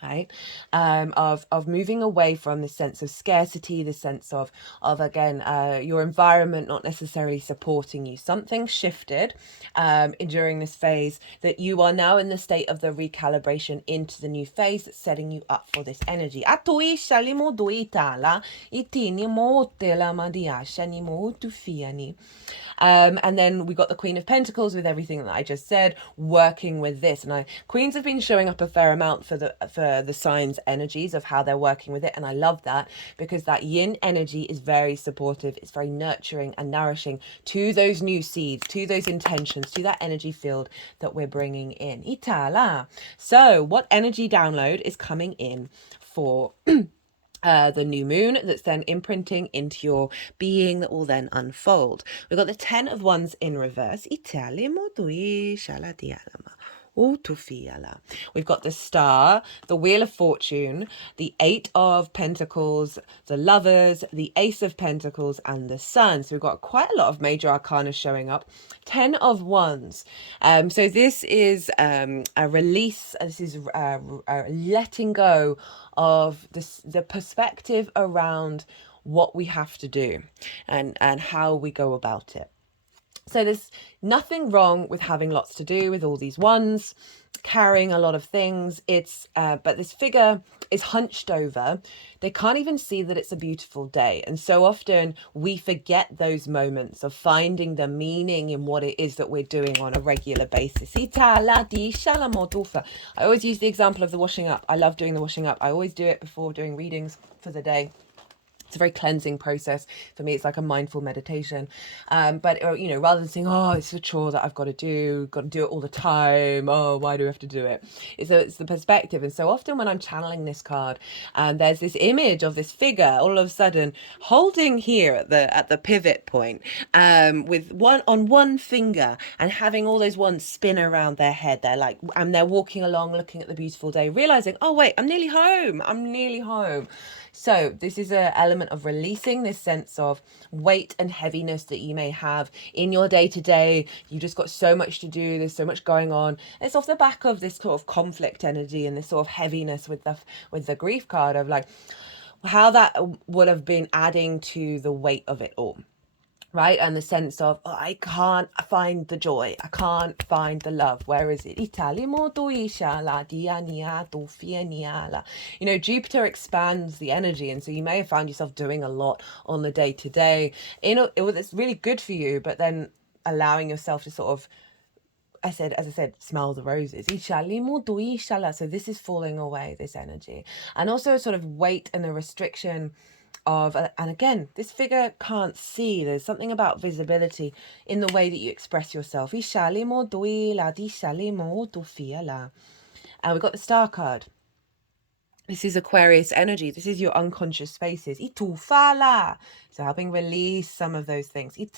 Right, of moving away from the sense of scarcity, the sense of again your environment not necessarily supporting you. Something shifted during this phase that you are now in the state of the recalibration into the new phase that's setting you up for this energy. And then we got the Queen of Pentacles with everything that I just said, working with this. And Queens have been showing up a fair amount for the signs' energies of how they're working with it. And I love that, because that yin energy is very supportive. It's very nurturing and nourishing to those new seeds, to those intentions, to that energy field that we're bringing in. Itala. So what energy download is coming in for the new moon that's then imprinting into your being that will then unfold. We've got the 10 of Wands in reverse. We've got the Star, the Wheel of Fortune, the 8 of Pentacles, the Lovers, the Ace of Pentacles, and the Sun. So we've got quite a lot of major arcana showing up. 10 of Wands. So this is a release. This is letting go of the perspective around what we have to do and how we go about it. So there's nothing wrong with having lots to do with all these ones, carrying a lot of things. It's but this figure is hunched over. They can't even see that it's a beautiful day. And so often we forget those moments of finding the meaning in what it is that we're doing on a regular basis. I always use the example of the washing up. I love doing the washing up. I always do it before doing readings for the day. It's a very cleansing process. For me, it's like a mindful meditation. But, you know, rather than saying, oh, it's a chore that I've got to do it all the time. Oh, why do I have to do it? It's the perspective. And so often when I'm channeling this card, there's this image of this figure all of a sudden holding here at the pivot point, with one finger and having all those ones spin around their head. They're like, and they're walking along, looking at the beautiful day, realizing, oh, wait, I'm nearly home. So this is an element of releasing this sense of weight and heaviness that you may have in your day-to-day. You just got so much to do. There's so much going on. It's off the back of this sort of conflict energy and this sort of heaviness with the grief card of like how that would have been adding to the weight of it all. Right, and the sense of, oh, I can't find the joy, I can't find the love. Where is it? You know, Jupiter expands the energy, and so you may have found yourself doing a lot on the day to day. It's really good for you, but then allowing yourself to sort of, as I said, smell the roses. So this is falling away, this energy, and also a sort of weight and a restriction of, and again, this figure can't see. There's something about visibility in the way that you express yourself. And we've got the Star card. This is Aquarius energy. This is your unconscious spaces. So helping release some of those things. This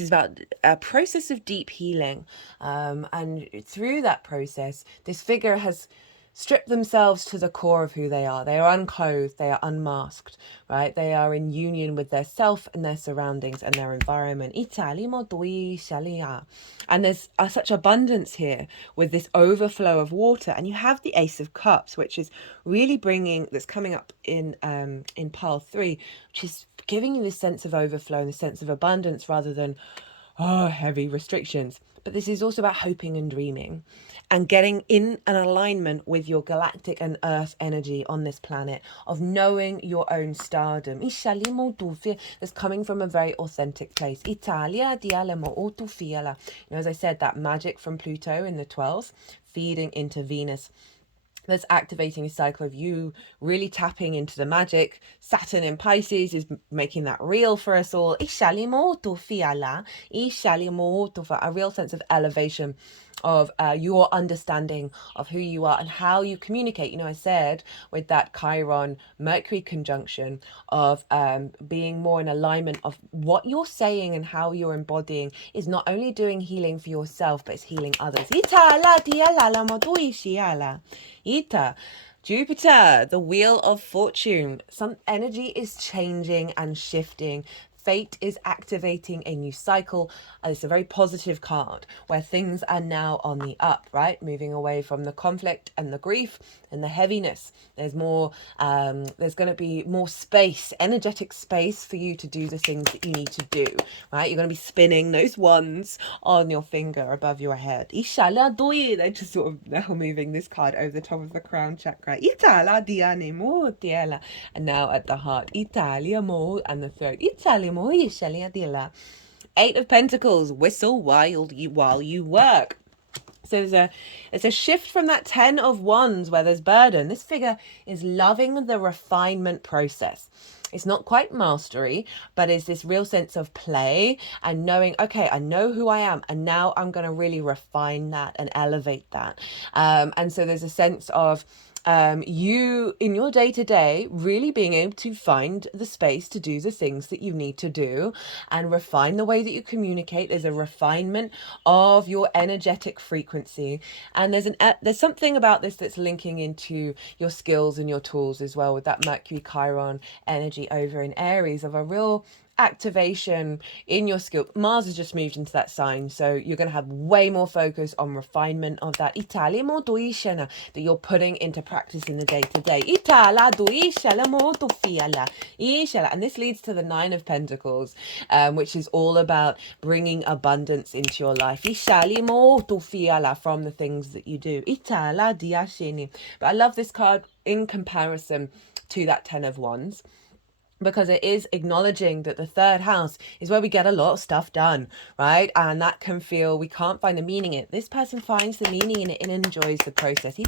is about a process of deep healing. And through that process, this figure has strip themselves to the core of who they are. They are unclothed, they are unmasked, right? They are in union with their self and their surroundings and their environment. And there's such abundance here with this overflow of water. And you have the Ace of Cups, which is really that's coming up in pile 3, which is giving you this sense of overflow and this sense of abundance rather than, heavy restrictions. But this is also about hoping and dreaming and getting in an alignment with your galactic and earth energy on this planet of knowing your own stardom. That's coming from a very authentic place. You know, as I said, that magic from Pluto in the 12th feeding into Venus. That's activating a cycle of you really tapping into the magic. Saturn in Pisces is making that real for us all. A real sense of elevation of your understanding of who you are and how you communicate. You know, I said with that Chiron Mercury conjunction of being more in alignment of what you're saying and how you're embodying is not only doing healing for yourself, but it's healing others. Jupiter, the Wheel of Fortune. Some energy is changing and shifting. Fate is activating a new cycle. It's a very positive card where things are now on the up, right? Moving away from the conflict and the grief and the heaviness. There's more, there's going to be more space, energetic space for you to do the things that you need to do, right? You're going to be spinning those ones on your finger above your head. They're just sort of now moving this card over the top of the crown chakra. And now at the heart. And the throat. 8 of Pentacles, whistle while you work. So there's a shift from that 10 of Wands where there's burden. This figure is loving the refinement process. It's not quite mastery, but it's this real sense of play and knowing, okay, I know who I am, and now I'm going to really refine that and elevate that. And so there's a sense of you in your day to day really being able to find the space to do the things that you need to do and refine the way that you communicate. There's a refinement of your energetic frequency, and there's something about this that's linking into your skills and your tools as well, with that Mercury Chiron energy over in Aries of a real activation in your skill. Mars has just moved into that sign, so you're going to have way more focus on refinement of that that you're putting into practice in the day to day. And this leads to the Nine of Pentacles, which is all about bringing abundance into your life from the things that you do. But I love this card in comparison to that Ten of Wands, because it is acknowledging that the third house is where we get a lot of stuff done, right? And that can feel we can't find the meaning in it. This person finds the meaning in it and enjoys the process.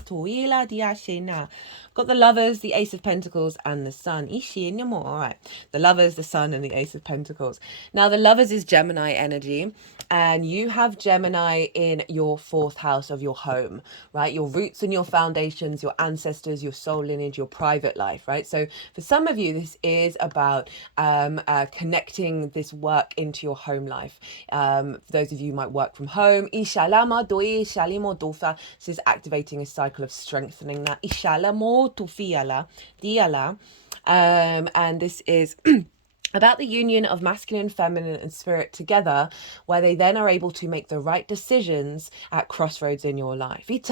Got the Lovers, the Ace of Pentacles, and the Sun. All right, the Lovers, the Sun, and the Ace of Pentacles. Now, the Lovers is Gemini energy, and you have Gemini in your fourth house of your home, right? Your roots and your foundations, your ancestors, your soul lineage, your private life, right? So for some of you, this is about connecting this work into your home life. For those of you who might work from home, this is activating a cycle of strengthening that. And this is about the union of masculine, feminine, and spirit together, where they then are able to make the right decisions at crossroads in your life. And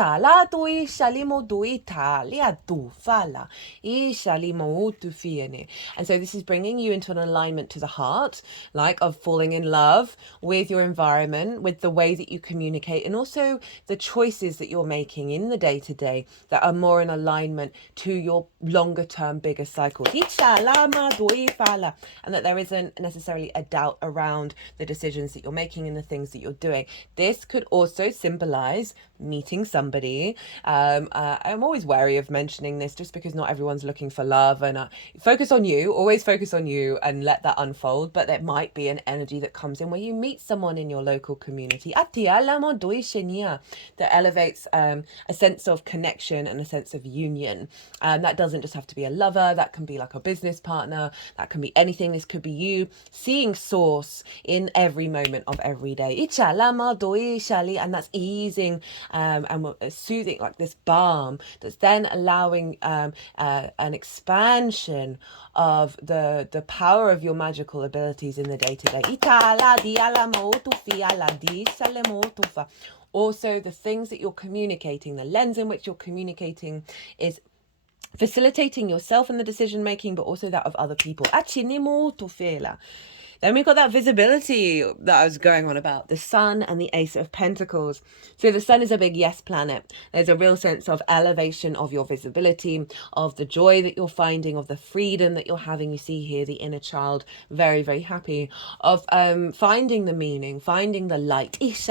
so this is bringing you into an alignment to the heart, like of falling in love with your environment, with the way that you communicate, and also the choices that you're making in the day-to-day that are more in alignment to your longer-term, bigger cycles. And that there isn't necessarily a doubt around the decisions that you're making and the things that you're doing. This could also symbolize meeting somebody. I'm always wary of mentioning this just because not everyone's looking for love, and focus on you, always focus on you and let that unfold. But there might be an energy that comes in where you meet someone in your local community that elevates a sense of connection and a sense of union. That doesn't just have to be a lover, that can be like a business partner, that can be anything. This could be you seeing source in every moment of every day. And that's easing and soothing, like this balm that's then allowing an expansion of the power of your magical abilities in the day-to-day. Also, the things that you're communicating, the lens in which you're communicating is facilitating yourself in the decision making, but also that of other people. Then we've got that visibility that I was going on about, the Sun and the Ace of Pentacles. So the Sun is a big yes planet. There's a real sense of elevation of your visibility, of the joy that you're finding, of the freedom that you're having. You see here the inner child, very, very happy, of finding the meaning, finding the light. This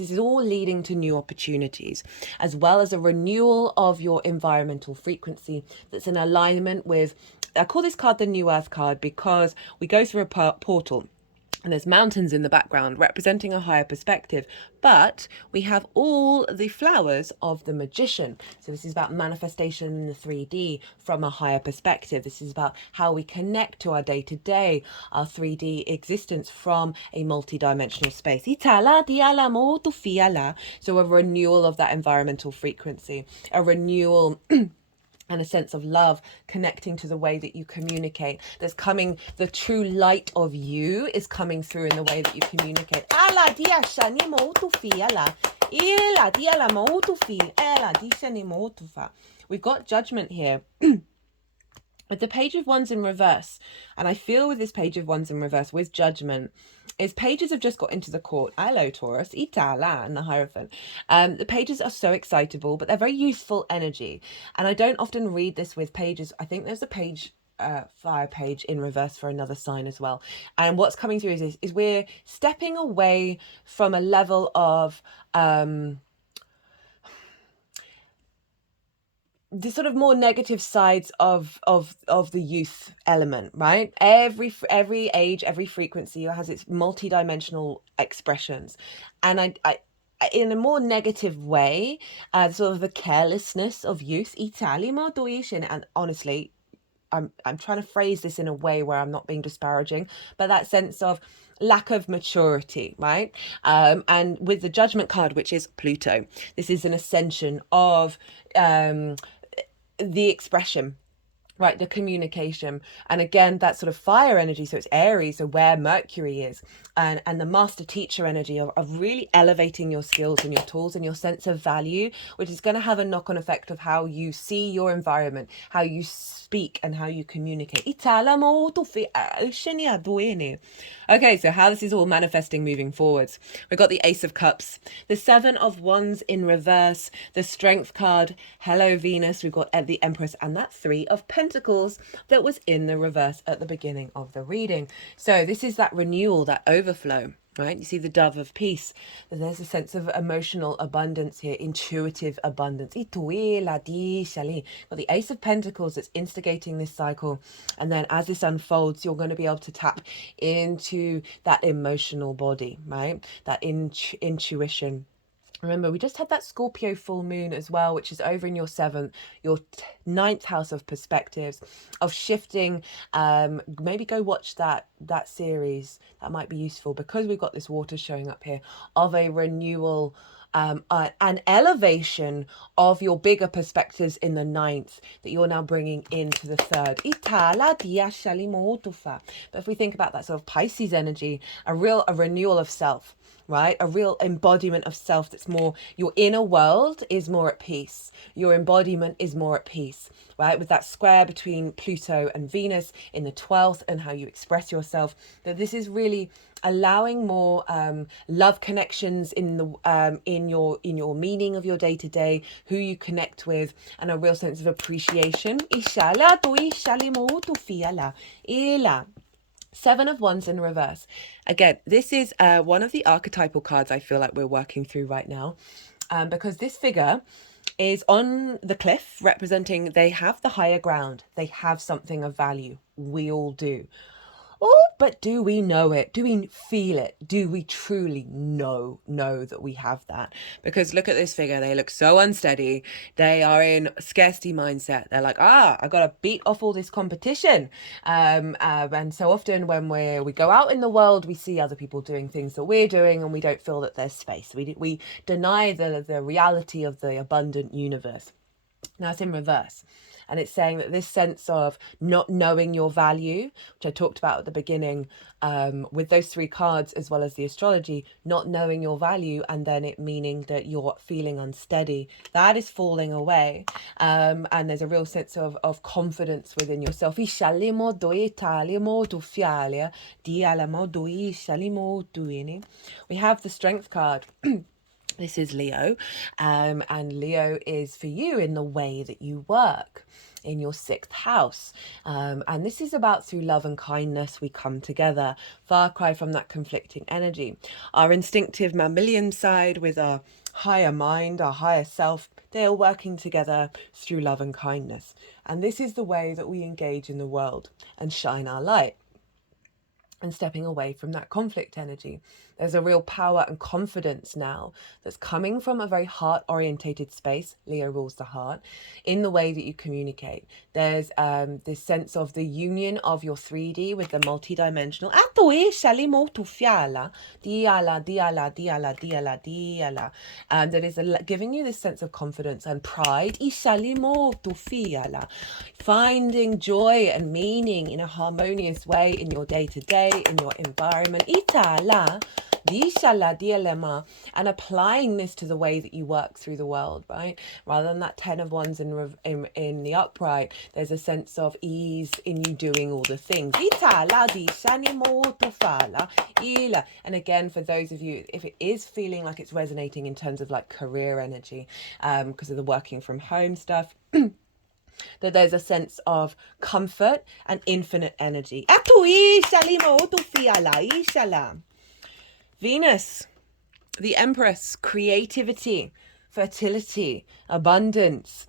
is all leading to new opportunities, as well as a renewal of your environmental frequency that's in alignment with, I call this card the New Earth card because we go through a portal and there's mountains in the background representing a higher perspective, but we have all the flowers of the magician. So this is about manifestation in the 3D from a higher perspective. This is about how we connect to our day-to-day, our 3D existence from a multi-dimensional space. So a renewal of that environmental frequency, a renewal and a sense of love connecting to the way that you communicate. There's coming, the true light of you is coming through in the way that you communicate. We've got Judgment here. With the Page of Wands in reverse, and I feel with this Page of Wands in reverse, with Judgment, is pages have just got into the court. Hello, Taurus. Itala, and the Hierophant. The pages are so excitable, but they're very youthful energy. And I don't often read this with pages. I think there's a page, fire page in reverse for another sign as well. And what's coming through is we're stepping away from a level of the sort of more negative sides of the youth element, right? Every age, every frequency has its multi-dimensional expressions, and I in a more negative way, sort of the carelessness of youth. And honestly, I'm trying to phrase this in a way where I'm not being disparaging, but that sense of lack of maturity, right? And with the Judgment card, which is Pluto, this is an ascension of the expression, right, the communication, and again that sort of fire energy, so it's Aries, so where Mercury is, and the master teacher energy of really elevating your skills and your tools and your sense of value, which is going to have a knock-on effect of how you see your environment, how you speak, and how you communicate. Okay, so how this is all manifesting moving forwards. We've got the Ace of Cups, the Seven of Wands in reverse, the Strength card, hello Venus, we've got the Empress, and that Three of Pentacles that was in the reverse at the beginning of the reading. So this is that renewal, that overflow, right? You see the Dove of Peace. There's a sense of emotional abundance here, intuitive abundance. Got the Ace of Pentacles that's instigating this cycle. And then as this unfolds, you're going to be able to tap into that emotional body, right? That intuition. Remember, we just had that Scorpio full moon as well, which is over in your seventh, your ninth house of perspectives, of shifting. Maybe go watch that series. That might be useful, because we've got this water showing up here, of a renewal, an elevation of your bigger perspectives in the ninth that you're now bringing into the third. But if we think about that sort of Pisces energy, a renewal of self, right? A real embodiment of self that's more, your inner world is more at peace. Your embodiment is more at peace, right? With that square between Pluto and Venus in the 12th, and how you express yourself, that this is really allowing more love connections in the in your meaning of your day-to-day, who you connect with, and a real sense of appreciation. Seven of Wands in reverse. Again, this is one of the archetypal cards I feel like we're working through right now, because this figure is on the cliff, representing they have the higher ground. They have something of value. We all do. Oh, but do we know it? Do we feel it? Do we truly know that we have that? Because look at this figure. They look so unsteady. They are in scarcity mindset. They're like, I got to beat off all this competition. And so often when we go out in the world, we see other people doing things that we're doing, and we don't feel that there's space. We deny the reality of the abundant universe. Now it's in reverse. And it's saying that this sense of not knowing your value, which I talked about at the beginning, with those three cards, as well as the astrology, not knowing your value, and then it meaning that you're feeling unsteady, that is falling away. And there's a real sense of confidence within yourself. We have the Strength card. This is Leo, and Leo is for you in the way that you work, in your sixth house. And this is about, through love and kindness, we come together. Far cry from that conflicting energy. Our instinctive mammalian side with our higher mind, our higher self, they are working together through love and kindness. And this is the way that we engage in the world and shine our light. And stepping away from that conflict energy. There's a real power and confidence now that's coming from a very heart-orientated space. Leo rules the heart, in the way that you communicate. There's this sense of the union of your 3D with the multi-dimensional. That is giving you this sense of confidence and pride. Finding joy and meaning in a harmonious way in your day-to-day, in your environment, and applying this to the way that you work through the world, right? Rather than that 10 of Wands in the upright, there's a sense of ease in you doing all the things. And again, for those of you, if it is feeling like it's resonating in terms of like career energy, because of the working from home stuff, that there's a sense of comfort and infinite energy. Venus, the Empress, creativity, fertility, abundance,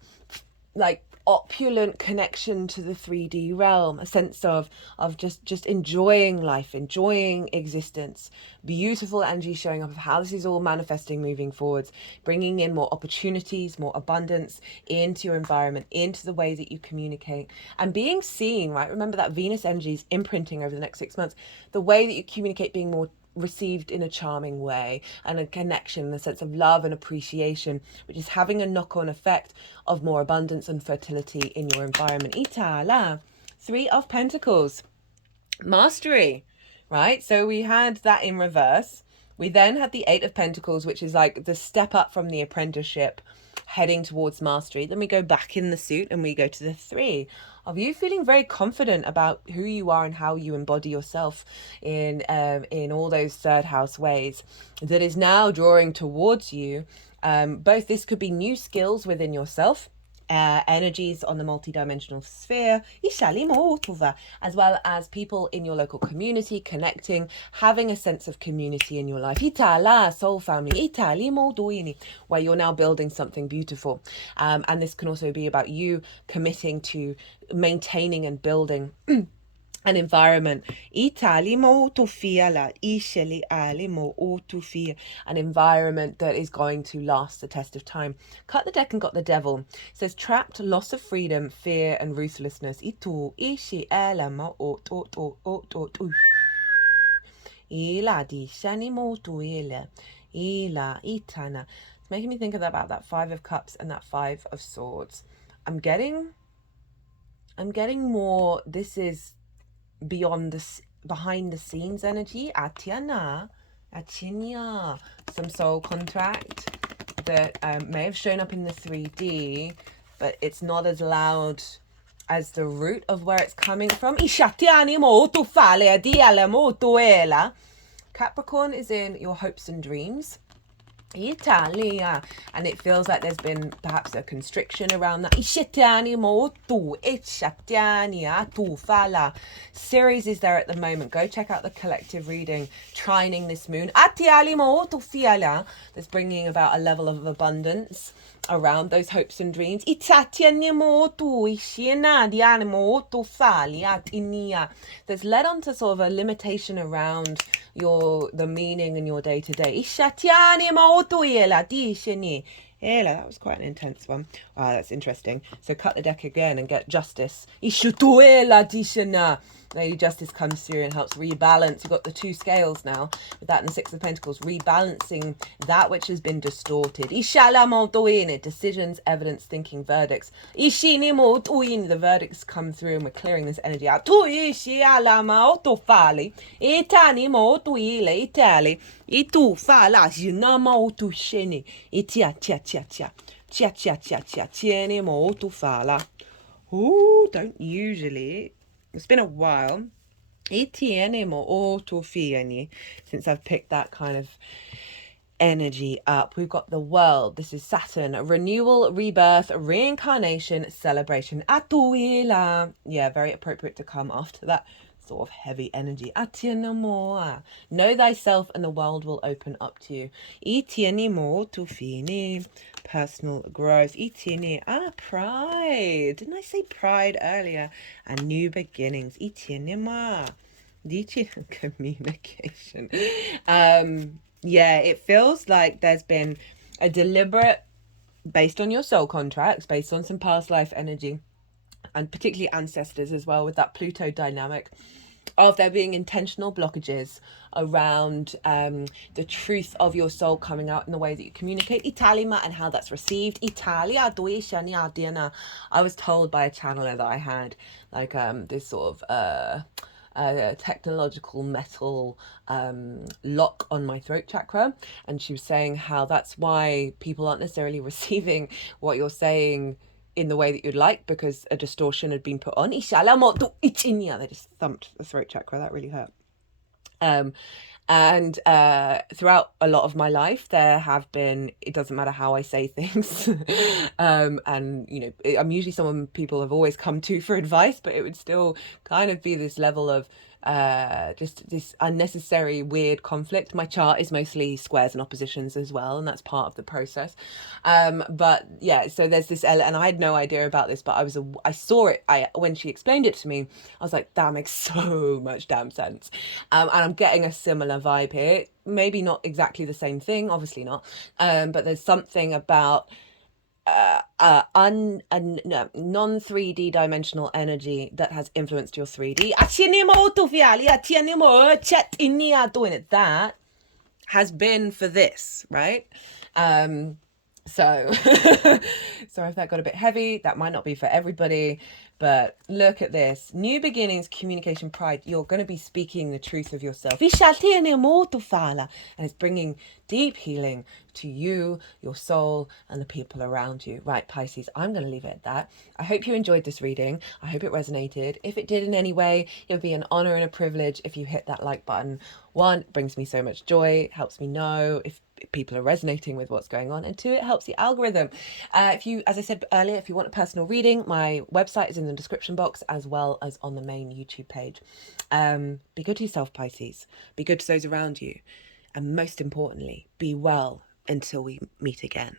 like opulent connection to the 3D realm, a sense of just enjoying life, enjoying existence, beautiful energy showing up of how this is all manifesting moving forwards, bringing in more opportunities, more abundance into your environment, into the way that you communicate, and being seen, right? Remember that Venus energy is imprinting over the next 6 months, the way that you communicate being more received in a charming way, and a connection, a sense of love and appreciation, which is having a knock-on effect of more abundance and fertility in your environment. Itala, 3 of Pentacles, mastery, right? So we had that in reverse. We then had the 8 of Pentacles, which is like the step up from the apprenticeship heading towards mastery. Then we go back in the suit and we go to the 3 of you feeling very confident about who you are and how you embody yourself in all those third house ways, that is now drawing towards you. Both this could be new skills within yourself, energies on the multidimensional sphere, as well as people in your local community connecting, having a sense of community in your life. Itala, soul family, where you're now building something beautiful. And this can also be about you committing to maintaining and building an environment, an environment that is going to last the test of time. Cut the deck and got the devil. It says trapped, loss of freedom, fear and ruthlessness. It's making me think of about that 5 of Cups and that 5 of Swords. I'm getting more, this is beyond this, behind the scenes energy. Atinya, some soul contract that may have shown up in the 3D, but it's not as loud as the root of where it's coming from. Capricorn is in your hopes and dreams. Italia, and it feels like there's been perhaps a constriction around that. Ceres is there at the moment. Go check out the collective reading, trining this moon. That's bringing about a level of abundance around those hopes and dreams. That's led on to sort of a limitation around the meaning in your day-to-day. That was quite an intense one. Wow, that's interesting. So cut the deck again and get justice. Lady Justice comes through and helps rebalance. You've got the 2 scales now, with that and the 6 of Pentacles, rebalancing that which has been distorted. Decisions, evidence, thinking, verdicts. The verdicts come through and we're clearing this energy out. Ooh, don't usually. It's been a while since I've picked that kind of energy up. We've got the World. This is Saturn. Renewal, rebirth, reincarnation, celebration. Yeah, very appropriate to come after that sort of heavy energy. Know thyself and the world will open up to you. Personal growth. Pride. Didn't I say pride earlier? And new beginnings. Communication. Yeah, it feels like there's been a deliberate, based on your soul contracts, based on some past life energy, and particularly ancestors as well, with that Pluto dynamic, of there being intentional blockages around the truth of your soul coming out in the way that you communicate. Italima, and how that's received. Italia, Dinah. I was told by a channeler that I had like this sort of technological metal lock on my throat chakra, and she was saying how that's why people aren't necessarily receiving what you're saying in the way that you'd like, because a distortion had been put on. They just thumped the throat chakra. That really hurt. And throughout a lot of my life, there have been, it doesn't matter how I say things, and you know, I'm usually someone people have always come to for advice, but it would still kind of be this level of just this unnecessary weird conflict. My chart is mostly squares and oppositions as well, and that's part of the process. But yeah, so there's this, and I had no idea about this, but I saw it. When she explained it to me, I was like, that makes so much damn sense. And I'm getting a similar vibe here. Maybe not exactly the same thing, obviously not. But there's something about non 3D dimensional energy that has influenced your 3D. That has been for this, right? So sorry if that got a bit heavy. That might not be for everybody, but look at this. New beginnings, communication, pride. You're going to be speaking the truth of yourself. And it's bringing deep healing to you, your soul, and the people around you. Right, Pisces, I'm going to leave it at that. I hope you enjoyed this reading. I hope it resonated. If it did in any way, it would be an honor and a privilege if you hit that like button. One, it brings me so much joy, helps me know if people are resonating with what's going on, and two, it helps the algorithm. If you, as I said earlier, if you want a personal reading, my website is in the description box as well as on the main YouTube page. Be good to yourself, Pisces. Be good to those around you, and most importantly, be well until we meet again.